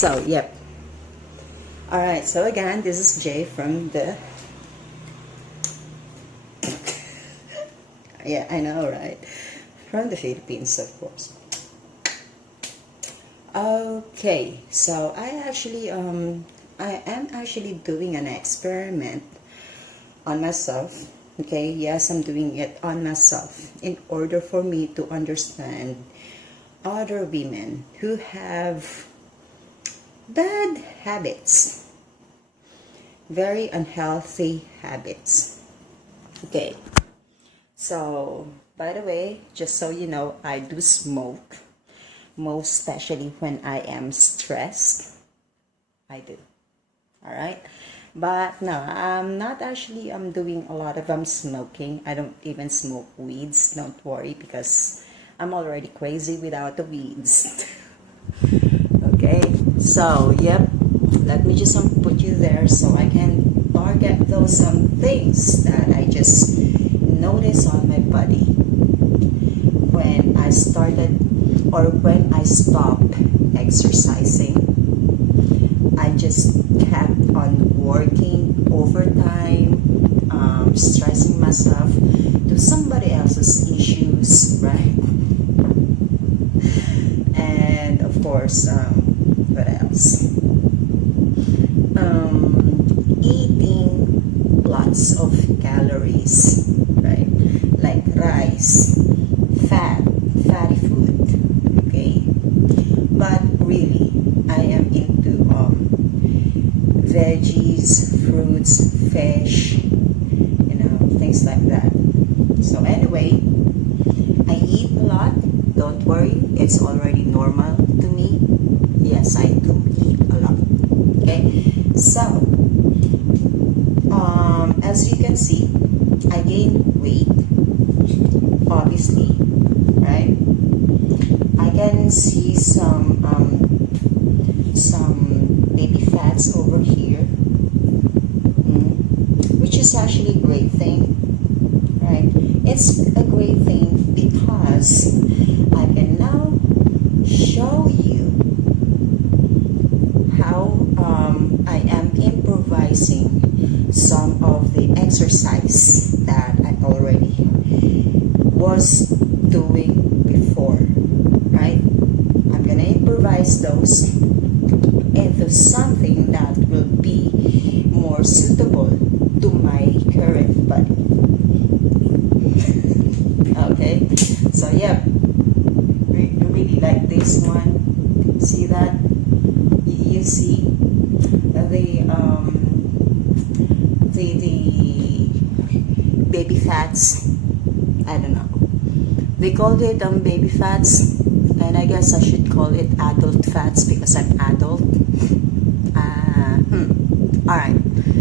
So, yep. Alright, so again, this is Jay from the... Yeah, I know, right? From the Philippines, of course. Okay, so I am actually doing an experiment on myself. Okay, yes, I'm doing it on myself in order for me to understand other women who have bad habits, very unhealthy habits. Okay, so by the way, just so you know, I do smoke, most especially when I am stressed. I do. All right, but no, I'm not actually doing a lot of smoking. I don't even smoke weeds, don't worry, because I'm already crazy without the weeds. Okay, so yep, let me just put you there so I can target those things that I just noticed on my body when I started, or when I stopped exercising. I just kept on working overtime, stressing myself to somebody else's issues, right? And of course, what else? Eating lots of calories, right? Like rice, fatty food, okay? But really, I am into veggies, fruits, fish, things like that. So anyway, I eat a lot. Don't worry, it's already normal to me. Yes, I do eat a lot. Okay, so as you can see, I gained weight, obviously, right? I can see some baby fats over here, which is actually a great thing, right? It's a great thing because I can now show you how I am improvising some of the exercise that I already was doing before, right? I'm gonna improvise those into something that will be more suitable to my current body. Okay, so yeah, really like this one. See that? You see the baby fats. I don't know. They called it baby fats, and I guess I should call it adult fats because I'm adult. Alright,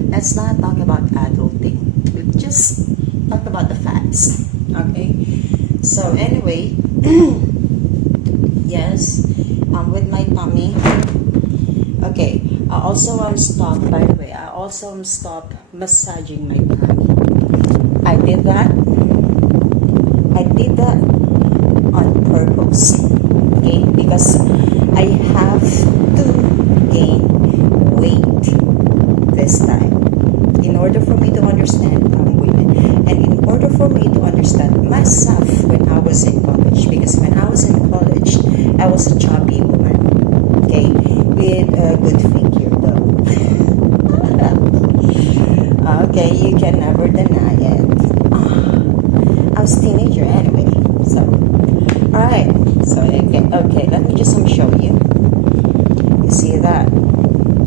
let's not talk about adulting. We'll just talk about the fats. Okay, so anyway, yes, with my tummy. Okay, I also stopped, by the way, I also stopped massaging my tummy. I did that on purpose, okay, because I have to gain weight this time in order for me to understand women, and in order for me to understand myself when I was in college, because when I was in college I was a chubby woman, okay, with a good figure though. Okay, you can never deny it. I was a teenager anyway, so alright, so okay, let me just show you. You see that?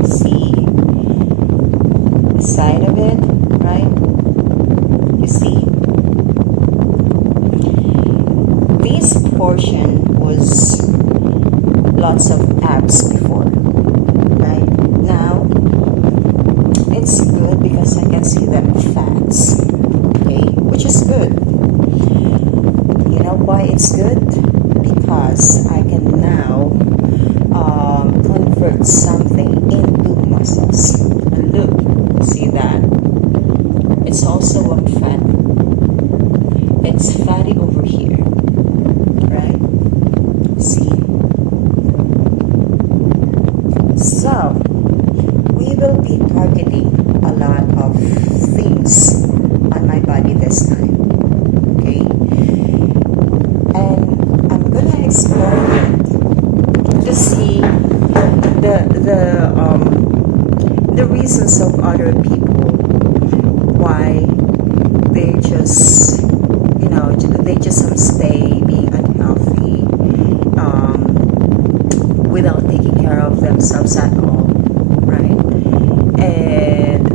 See the side of it, right? You see? This portion was lots of abs before, right? Now it's good because I can see them fats, okay, which is good. You know why it's good? Because I can now convert something into muscles. And look, see that? It's also fat. It's fatty over here, right? See? to see the reasons of other people why they just they just stay being unhealthy without taking care of themselves at all, right? And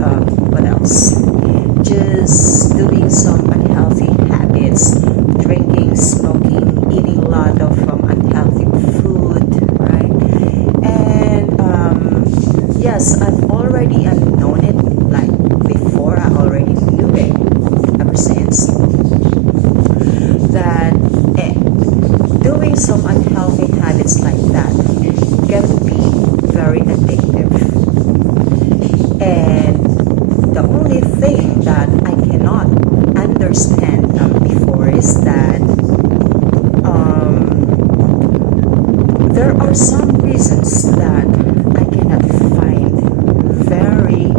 what else? Just doing some unhealthy habits, drinking, smoking, eating a lot of unhealthy food, right? And yes, I've already known it, like before. I already knew it ever since that doing some unhealthy habits like that can be very addictive. And the only thing that I cannot understand before is that there are some reasons that I cannot find very,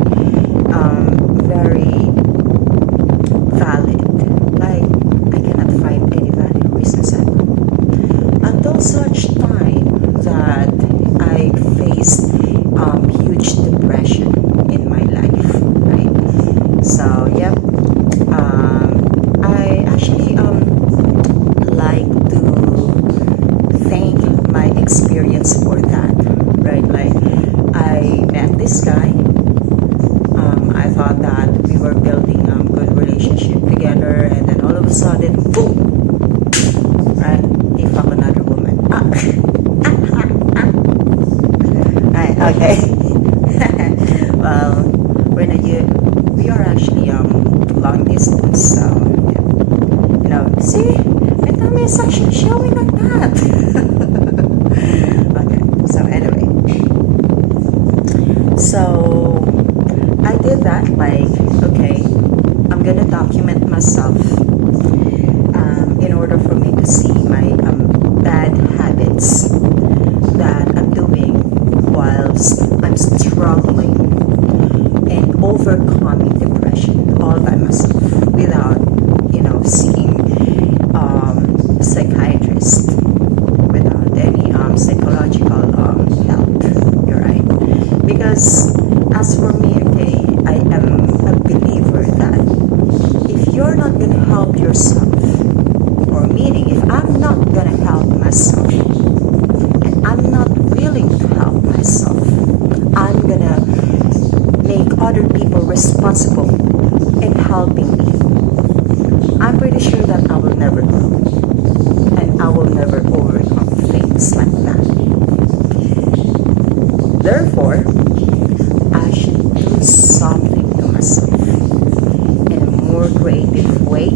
very valid. Like, I cannot find any valid reasons at all. Until such time that I faced huge depression in my life, right? So, yep. I actually like to thank my experience for that, right? Like, I met this guy. I thought that we were building a good relationship together, and then all of a sudden, boom, right? He fucked another woman. Right, okay. Well, we are actually long distance, so yeah. See, my tummy is actually showing like that. Okay, so anyway, so I did that, like, okay, I'm gonna document myself in order for me to see my bad habits that I'm doing whilst I'm struggling and overcoming depression all by myself without seeing psychiatrist, without any psychological help. You're right, because as for me, okay, I am a believer that if you're not gonna help yourself, or meaning if I'm not gonna help myself and I'm not willing to help myself, I'm gonna make other people responsible in helping me. I'm pretty sure that I will never grow and I will never overcome things like that. Therefore, I should do something to myself in a more creative way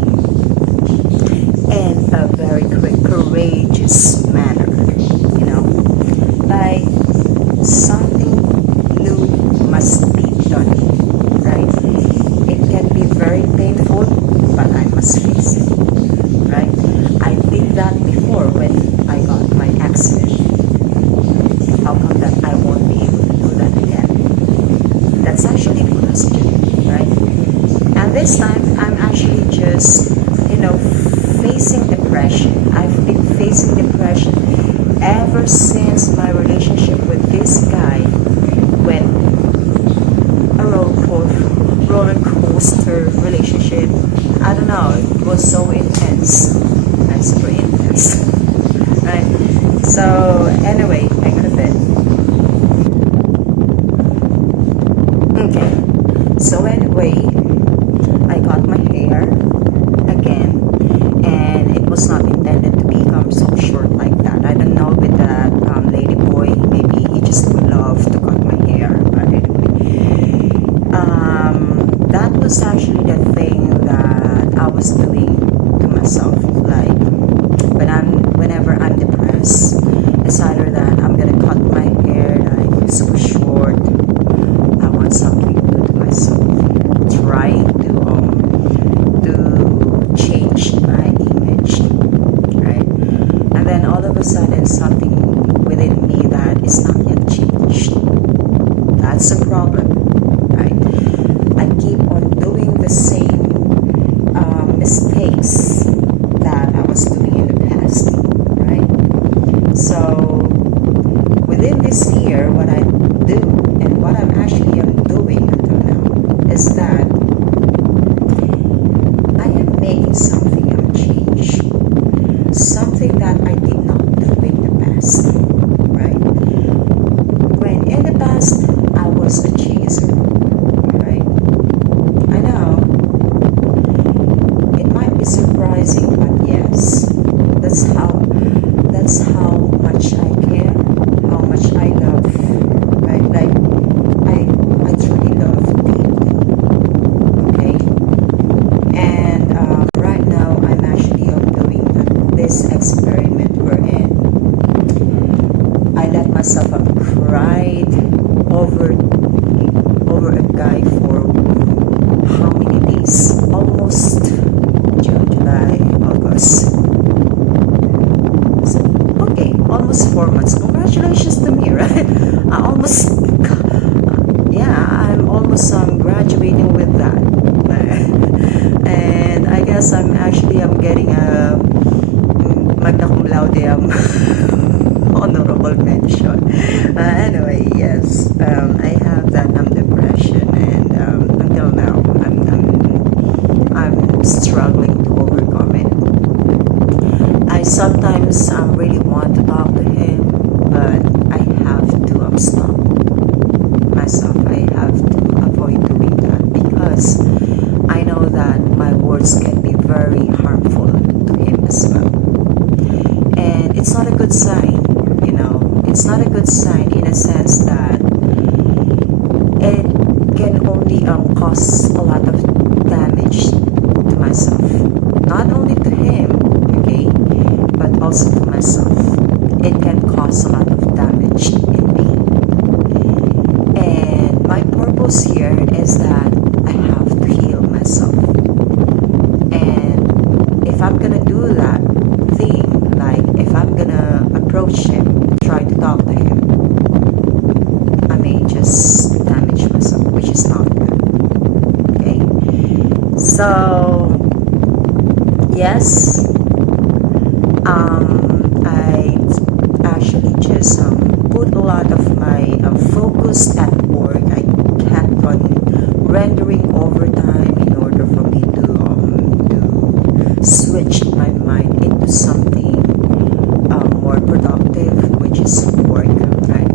and a very courageous manner, like something new must be done, right? It can be very painful, but I must face it, right? I did that before when I got my accident. How come that I won't be able to do that again? That's actually the question, right? And this time, I'm actually just, facing depression. I've been facing depression ever since my relationship with this guy went a roller coaster relationship. I don't know, it was so intense. That's super intense. Right? So anyway, hang on a bit. Okay. So anyway, I got my hair again, and it was not intended to become so short like that. I don't know with that lady boy, maybe he just loved to cut my hair. But anyway, that was actually the thing that I was doing to myself. Like whenever I'm depressed, it's either that I'm gonna cut my hair like super short. I want something to do to myself, trying to change my image, right? And then all of a sudden, something within me that is not yet changed. That's a problem, right? I keep on doing the same mistakes that I was doing in the past, right? So within this year, what I do and what I'm actually doing until now is that I am making something change, something that I did not do in the past, right? When in the past I was a chaser, right? I know it might be surprising, but yes, that's how much I care, how much I love, right? Like I truly love people, okay? And right now I'm actually doing this experiment wherein I let myself cried over a guy for how many days? Almost June, July, August. So, okay, almost 4 months. Congratulations to me, right? I'm almost graduating with that. And I guess I'm getting a magna cum laude honorable mention. Anyway, yes, I have that depression, and until now, I'm struggling to overcome it. I sometimes really want to talk to him, but I have to stop myself. I have to avoid doing that because I know that my words can be very harmful to him as well. And it's not a good sign, you know. It's not a good sign in a sense that it can only cause a lot of damage to myself. Not only to him, okay, but also to myself. It can cause a lot of damage in me. And my purpose here is that I have to heal myself. And if I'm gonna do that thing, like if I'm gonna approach him, try to talk to him, I may just damage myself, which is not good. Okay? So, yes, I actually just put a lot of my focus at work. I kept on rendering overtime in order for me to switch my mind into something more productive, which is work. Right?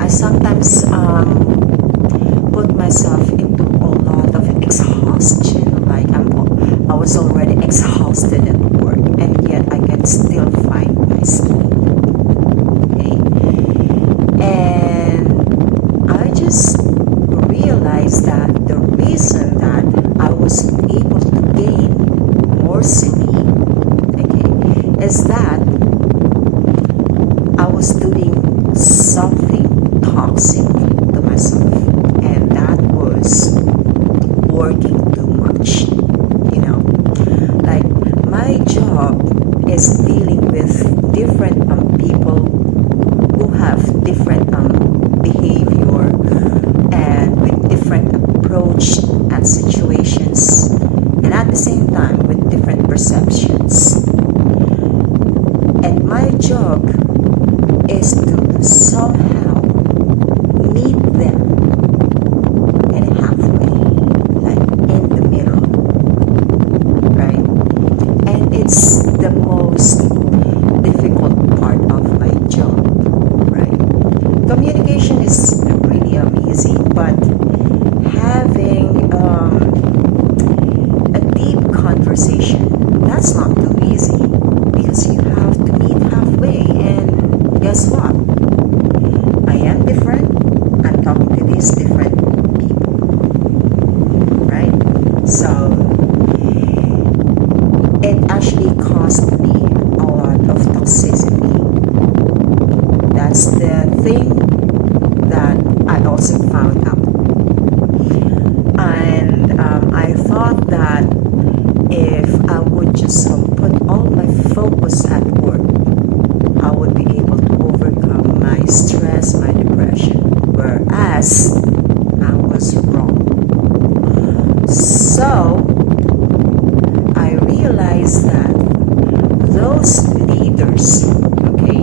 I sometimes put myself into a lot of exhaustion. Like I was already exhausted at work, and yet I can still find my sleep. Okay, and I just realized that the reason that I was able to gain more sleep, okay, is that I was doing something toxic to myself, and that was working too much. You know, like my job is dealing with different people who have different behavior and with different approach at situations, and at the same time with different perceptions. And my job is to somehow meet them in halfway, like in the middle, right? And it's the most difficult part of my job, right? Communication is really easy, but having a deep conversation, that's not too easy, because you have to meet halfway. And guess what? I am different. I'm talking to these different people, right? So it actually cost me a lot of toxicity. That's the thing that I also found out. And I thought that if I would just put all my focus at work, I would be able to overcome my stress, my depression. Whereas I was wrong. So I realized that those leaders, okay,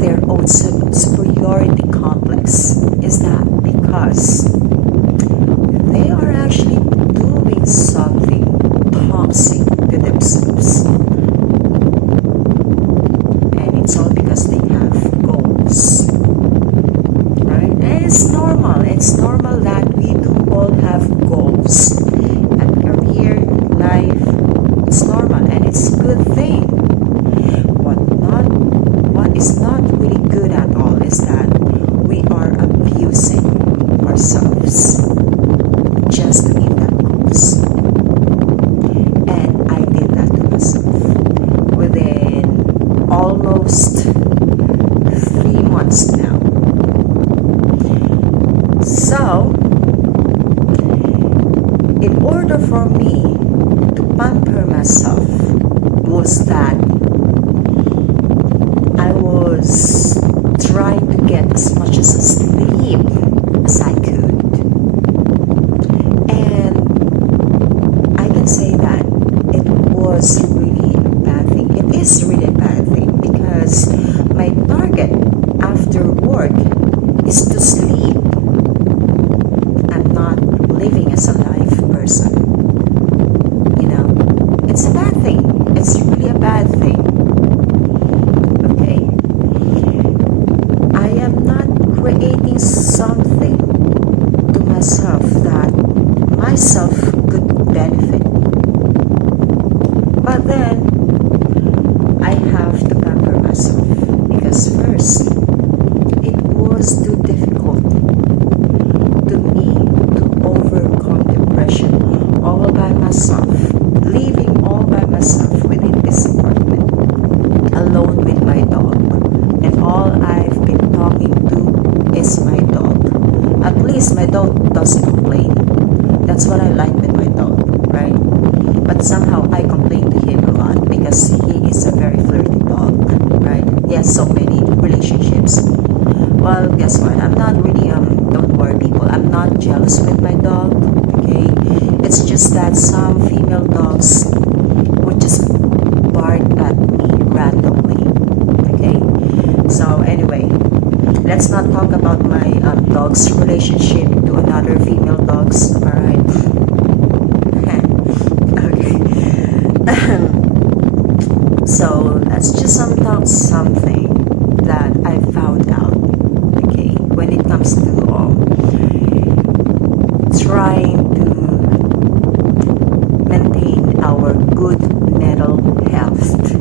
their own superiority complex. Is that because they are actually doing something toxic to themselves, and it's all because they have goals, right? And it's normal that we do all have goals at career, life. It's normal and it's a good thing. What is not really good at all is that we are abusing ourselves just to meet that goals. And I did that to myself within almost 3 months now. So, in order for me to pamper myself was that I was trying to get as much as sleep as I could. And I can say that it was really a bad thing. It is really a bad thing because my target after work is to sleep. I'm not living as a live person. You know, it's a bad thing. It's really a bad thing. Okay? I am not creating something to myself that myself could benefit. But then, I have to pamper myself because first, it was too difficult to me to overcome depression all by myself, living all by myself within this apartment, alone with my dog, and all I've been talking to is my dog. At least my dog doesn't complain. That's what I like with my dog, right? But somehow I complain to him a lot because he is a very flirty dog, right? He has so many relationships. Well, guess what? I'm not really, don't worry people, I'm not jealous with my dog, okay? It's just that some female dogs would just bark at me randomly, okay? So anyway, let's not talk about my dog's relationship to another female dogs, alright? Okay. So let's just talk something that I found out, okay, when it comes to trying to maintain our good mental health.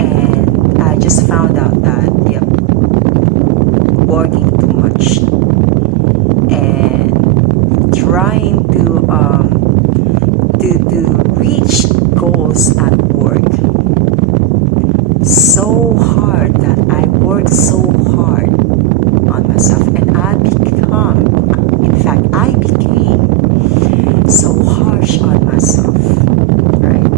And I just found out that, yep, working too much and trying to reach goals at work so hard that I work so hard on myself, and I became so harsh on myself, right,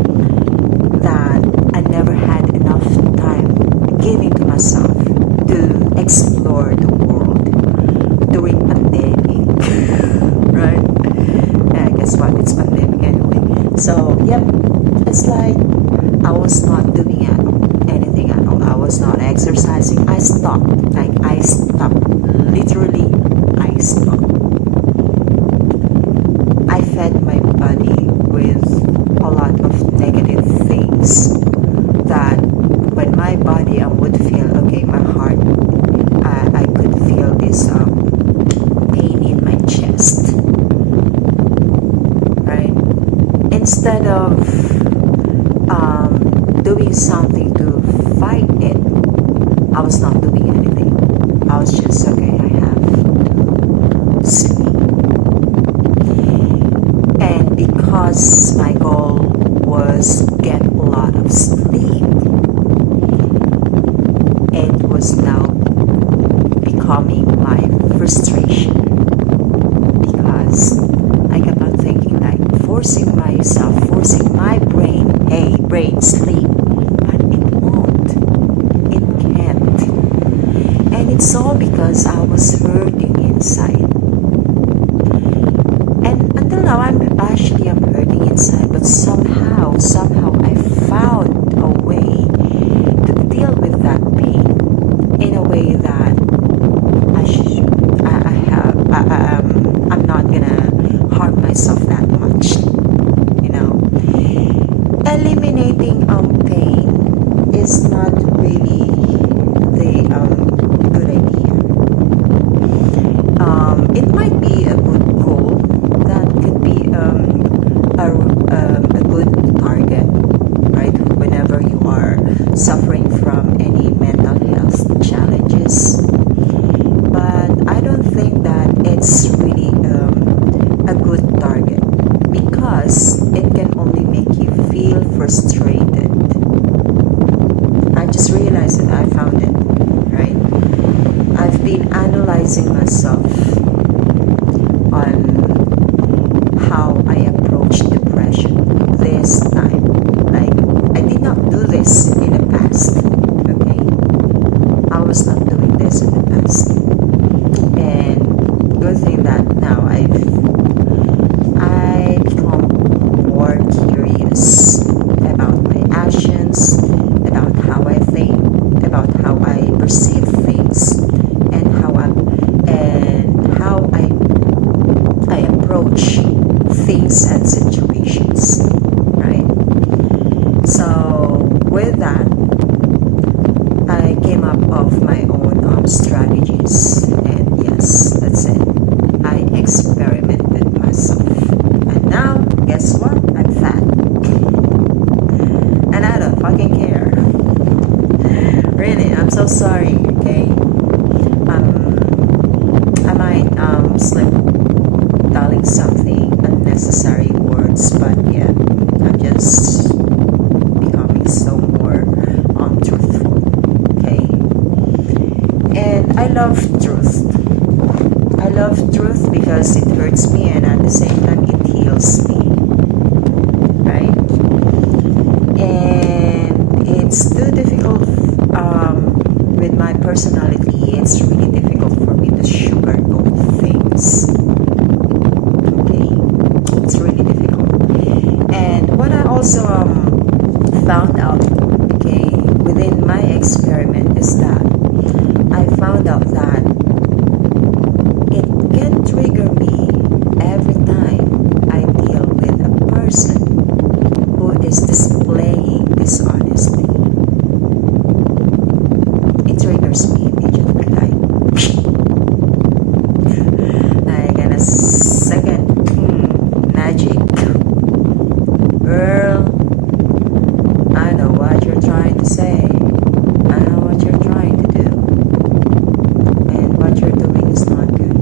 that I never had enough time giving to myself to explore the world during pandemic. Right? Yeah, guess what? It's pandemic anyway. So, yep, it's like I was not doing anything at all. I was not exercising. I stopped. Literally, I stopped. I fed my body with a lot of negative things that when my body would feel, okay, my heart, I could feel this pain in my chest, right? Instead of doing something to fight it, I was not doing anything. I was just, okay, I have to sleep. And because my goal was get a lot of sleep, it was now becoming my frustration because I kept on thinking, like, forcing my brain, hey brain, sleep, but it won't, it can't. And it's all because I was hurting inside. And until now I'm hurting inside, but somehow I found suffering from any mental health challenges. But I don't think that it's really a good target, because it can only make you feel frustrated. I just realized that I found it, right? I've been analyzing myself on how I approach depression this time. Like, I did not do this in the past, okay? I was not doing this in the past. And good thing that now I become more curious about my actions, about how I think, about how I perceive things, and how I approach things and situations, right? So with that, I came up of my own strategies, and yes, that's it. I experimented myself, and now guess what? I'm fat, and I don't fucking care. Really, I'm so sorry. Okay, I might slip telling something unnecessary words, but yeah, I'm just becoming so more truthful. Okay, and I love truth. I love truth because it hurts me, and at the same time it heals me, right? And it's too difficult with my personality. It's really difficult for me to sugarcoat things. Okay, it's really difficult. And what I also found out, okay, within my experiment is that I found out that it can trigger me every time I deal with a person who is displaying dishonesty. It triggers me immediately, like in a second. Magic. Girl, I know what you're trying to say. I know what you're trying to do. And what you're doing is not good.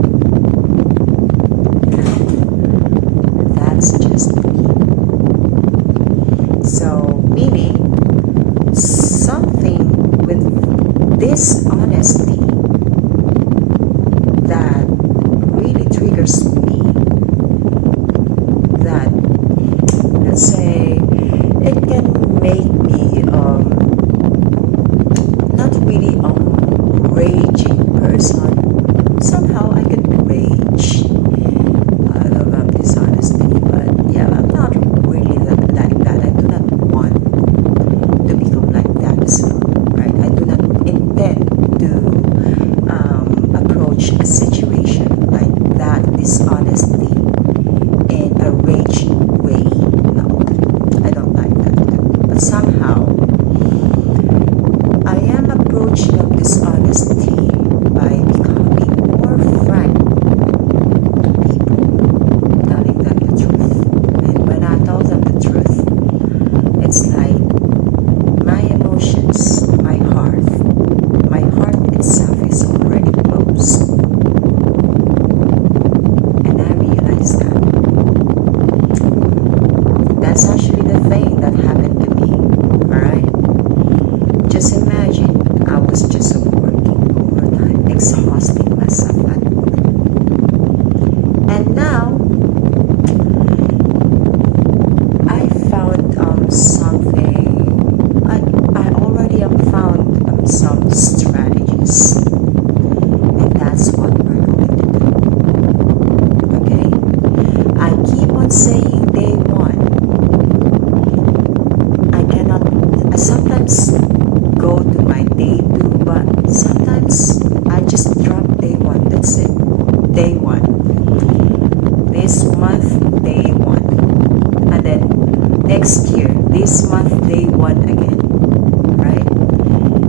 You know, that's just me. So, meaning, something with dishonesty that really triggers me, that, let's say, it can make me not really raging person. Somehow I could rage out of dishonesty, but yeah, I'm not really like that. I do not want to become like that as well, right? I do not intend to approach a situation like that, dishonesty, in a rage way. No, I don't like that. But somehow, I am approaching of dishonesty by becoming more frank to people, telling them the truth. And when I tell them the truth, it's like my emotions, my heart itself is already closed. And I realize that. That's actually the thing that happened to me, alright? Just imagine, I was just working overtime, exhausting myself at work. And now, I found something, I already found some strategies. And that's what we're going to do. Okay? I keep on saying day one. I sometimes go to my day two, but sometimes I just drop day one. That's it. Day one. This month, day one. And then next year, this month, day one again. Right?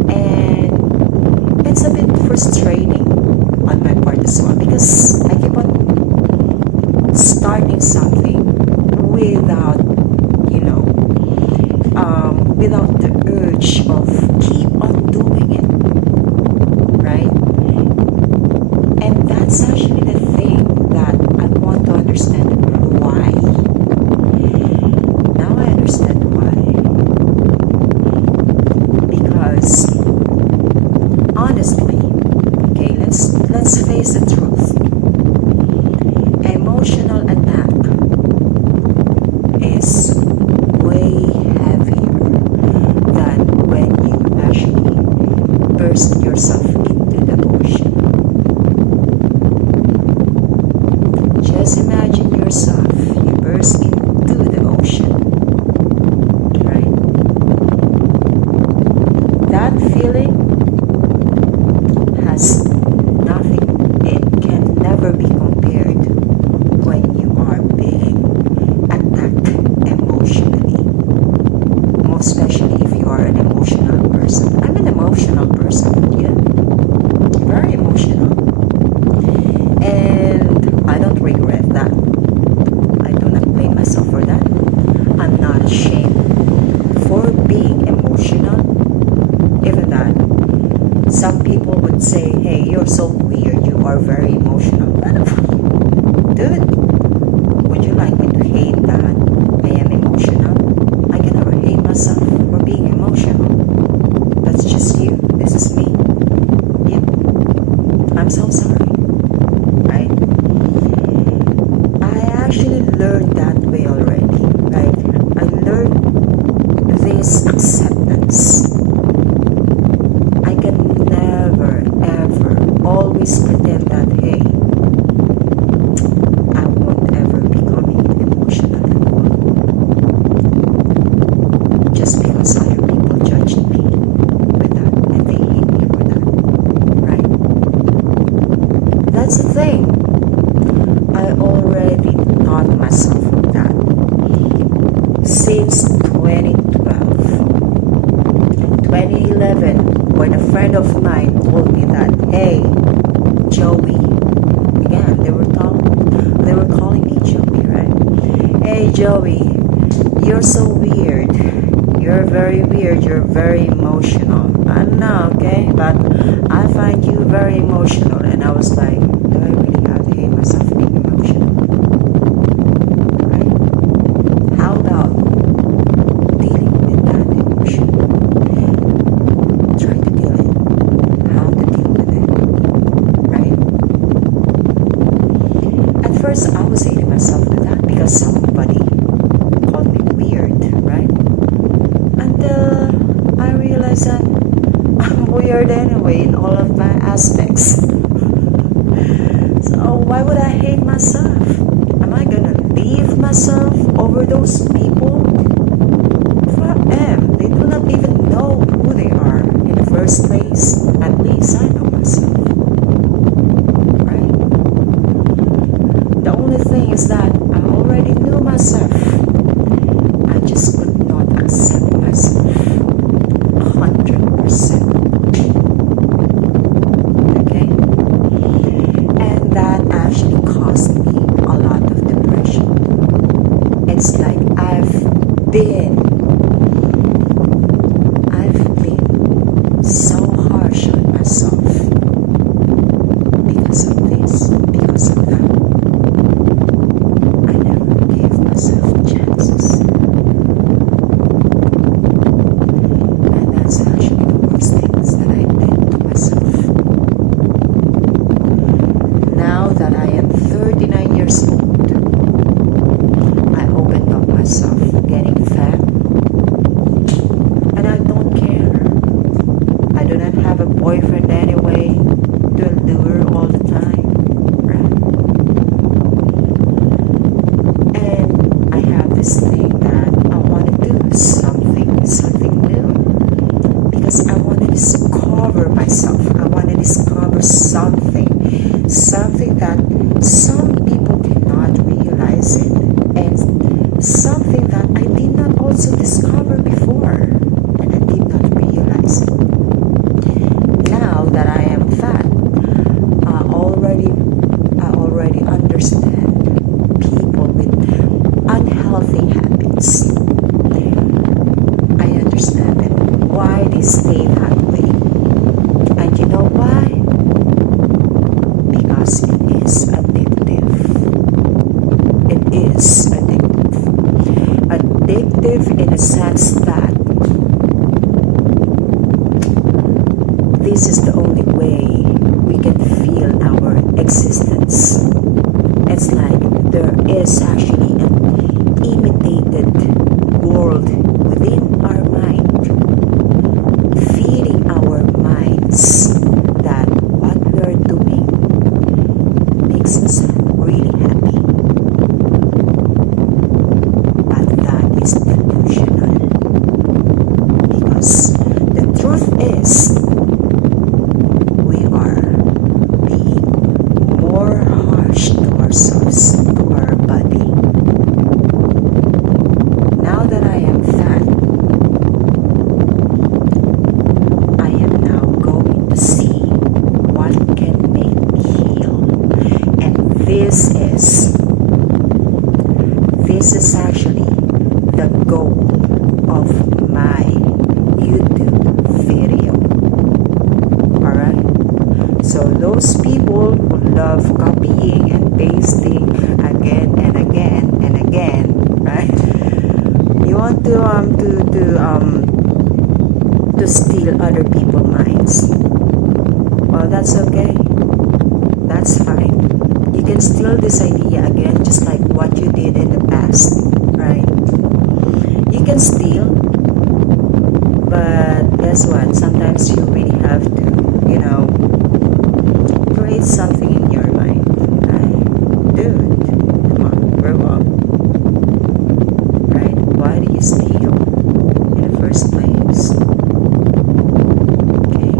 And it's a bit frustrating on my part as well, because I keep on starting something without, without the urge of keep on doing it, right? And that's actually the thing that I want to understand why. Now I understand why. Because honestly, okay, let's face the truth. Emotional attack is way heavier than when you actually burst yourself into the ocean. Just imagine yourself, you burst into the ocean, right? That feeling has nothing, it can never be compared when you are being attacked emotionally. Most especially if you are an emotional person. I'm an emotional person, yeah. Very emotional. And I don't regret that. I do not blame myself for that. I'm not ashamed for being emotional. Even that, some people would say, hey, you're so weird, you are very emotional. Dude, would you like me to hate that I am emotional? I can never hate myself for being emotional. That's just you. This is me. Yep. I'm so sorry. Right? I actually learned that way already. Right? I learned this acceptance. I can never, ever, always pretend that, hey, I won't ever becoming emotional anymore. Just because other people judge me with that and they hate me for that. Right? That's the thing. I already taught myself that since 2012. 2011, when a friend of mine told me that, hey, Joey, again, they were calling me Joey, right? Hey, Joey, you're so weird. You're very weird. You're very emotional. I know, okay? But I find you very emotional. And I was like, do I really have to hate myself being emotional? Right? How about dealing with that emotion? Try to deal it. How to deal with it. Right? At first, I was hating myself with that because somebody called me weird, right? Until I realized that I'm weird anyway in all of my aspects. So why would I hate myself? Am I gonna leave myself over those people? For them, they do not even know who they are in the first place. At least I know myself. Right? The only thing is that I already knew myself. I just could not accept myself 100%. Okay? And that actually caused me a lot of depression. It's like I've been so harsh on myself because of this, because of that. I never gave myself chances. And that's actually the worst things that I did to myself. Now that I am 39 years old, I opened up myself getting fat. And I don't care. I do not have a boyfriend anyway to allure all the time, right? And I have this thing that I want to do something new, because I want to discover myself. I want to discover something that some people did not realize it, and something that I did not also discover before, and I did not realize it. Now that I am fat, I already understand people with unhealthy habits. I understand it. stay that way. And you know why? Because it is addictive. It is addictive. Addictive in a sense that this is the only way we can feel our existence. It's like there is actually an imitated world within our mind, feeding our minds that what we are doing makes us really happy. But that is delusional. Because the truth is, we are being more harsh to ourselves, to our body. Now that I am fat, I am now going to see what can make me heal. And this is actually the goal of my YouTube video. Alright? So those people who love copying and pasting again and again and again, right? You want to steal other people's minds. Well, that's okay. That's fine. You can steal this idea again, just like what you did in the past, right? You can steal, but guess what? Sometimes you really have to, create something in your mind. Right? Dude, come on, grow up. Right? Why do you steal in the first place? Okay.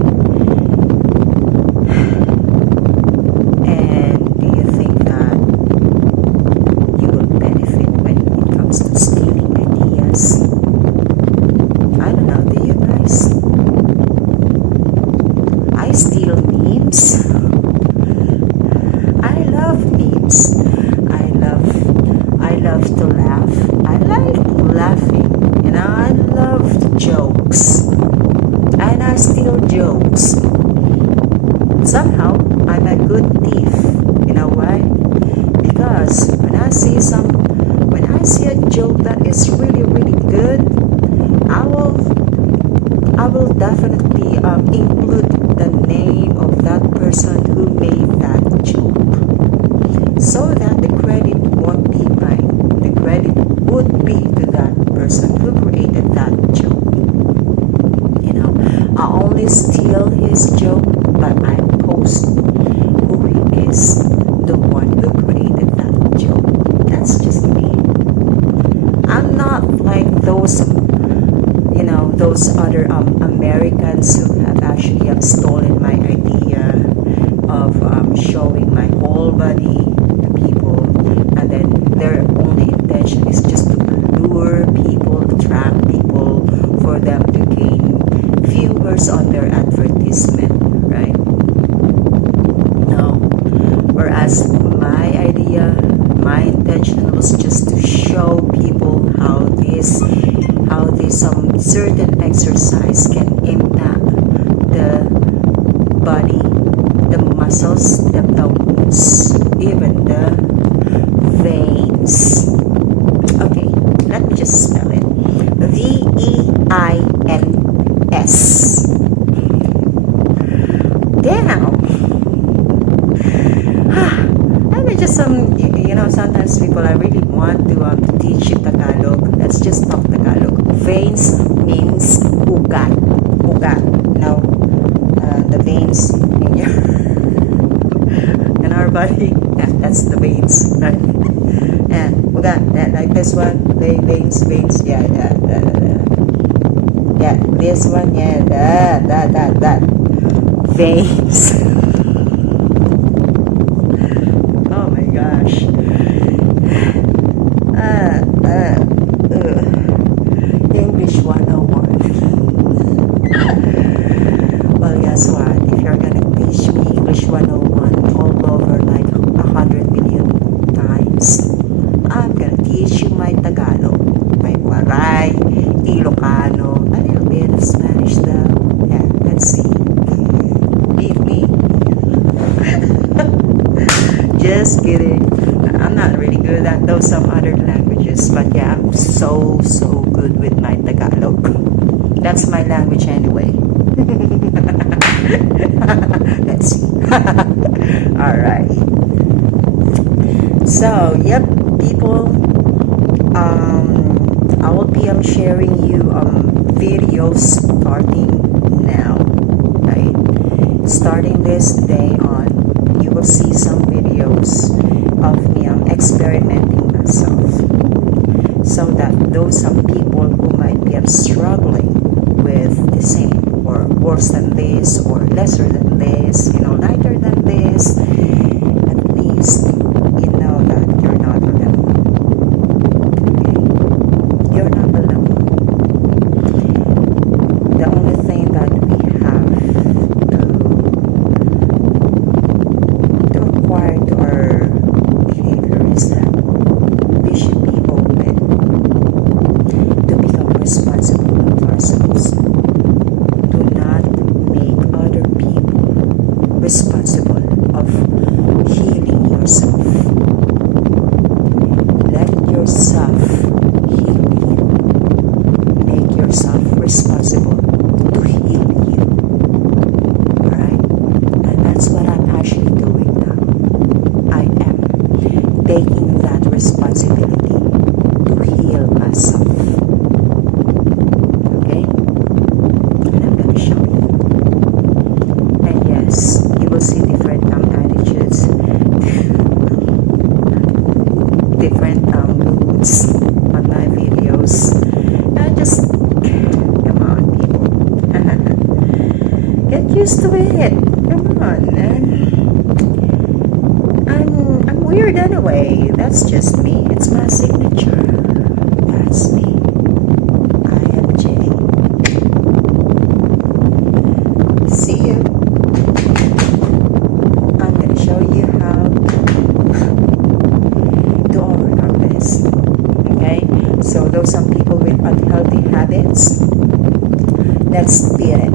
And do you think that you will benefit when it comes to stealing ideas? I don't know, do you guys? I steal memes. I love memes. I love to laugh. I like laughing. I love jokes. And I steal jokes. Somehow, I'm a good thief. You know why? Because when I see a joke that is really, really good, I will definitely include the name of that person who made that joke, so that the credit won't be mine. The credit would be to that person who created that joke. I only steal his joke, but I post who he is, the one who created that joke. That's just me. I'm not like those other Americans who have actually stolen my idea of showing my whole body to people, and then their only intention is just to lure people, attract people, for them to gain viewers on their advertisement, right? No. Whereas my idea, my intention was just to show people how this certain exercise can impact the body, the muscles, the bones, even the veins. Okay, let me just spell it. V-E-I-N-S. Damn. I mean, just sometimes people, I really want to teach you Tagalog. Let's just talk Tagalog. Veins means ugat. Ugat. The veins in your in our body. Yeah, that's the veins, right? Yeah, ugat. Yeah, like this one. Veins. Yeah. Yeah, this one. Yeah, that. Veins. Oh my gosh. English 101. Well, guess what? If you're gonna teach me English 101 all over like 100 million times, I'm gonna teach you my Tagalog, my Waray, Ilocano, a little bit of Spanish though. Just kidding. I'm not really good at those some other languages, but yeah, I'm so good with my Tagalog. That's my language anyway. Let's see. All right. So, yep, people. I will be sharing you videos starting now. Right? Starting this day on, you will see some videos of me experimenting myself, so that those some people who might be struggling with the same or worse than this or lesser than this, lighter than this, at least you know that you're not alone. Okay? You're not alone. The only thing that we have to acquire to our behavior is that we should be open to become responsible of ourselves. Do not make other people responsible of healing yourself. Let yourself heal you. Make yourself responsible to heal you. Alright? And that's what I'm actually doing now. I am taking that responsibility to heal myself. Okay? And I'm going to show you. And yes, you will see different attitudes, different moods on my videos. Just come on, people. Get used to it. Come on. I'm weird anyway. That's just me. It's my signature. That's me. I am Jay. See you. I'm gonna show you how to overcome this. Okay? So those some people with unhealthy habits, let's beat it.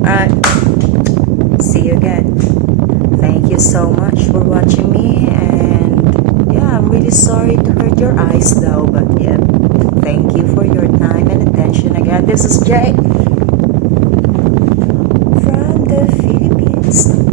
Alright. See you again. Thank you so much for watching me, and yeah, I'm really sorry to hurt your eyes though, but yeah, thank you for your time and attention. Again, this is Jay from the Philippines.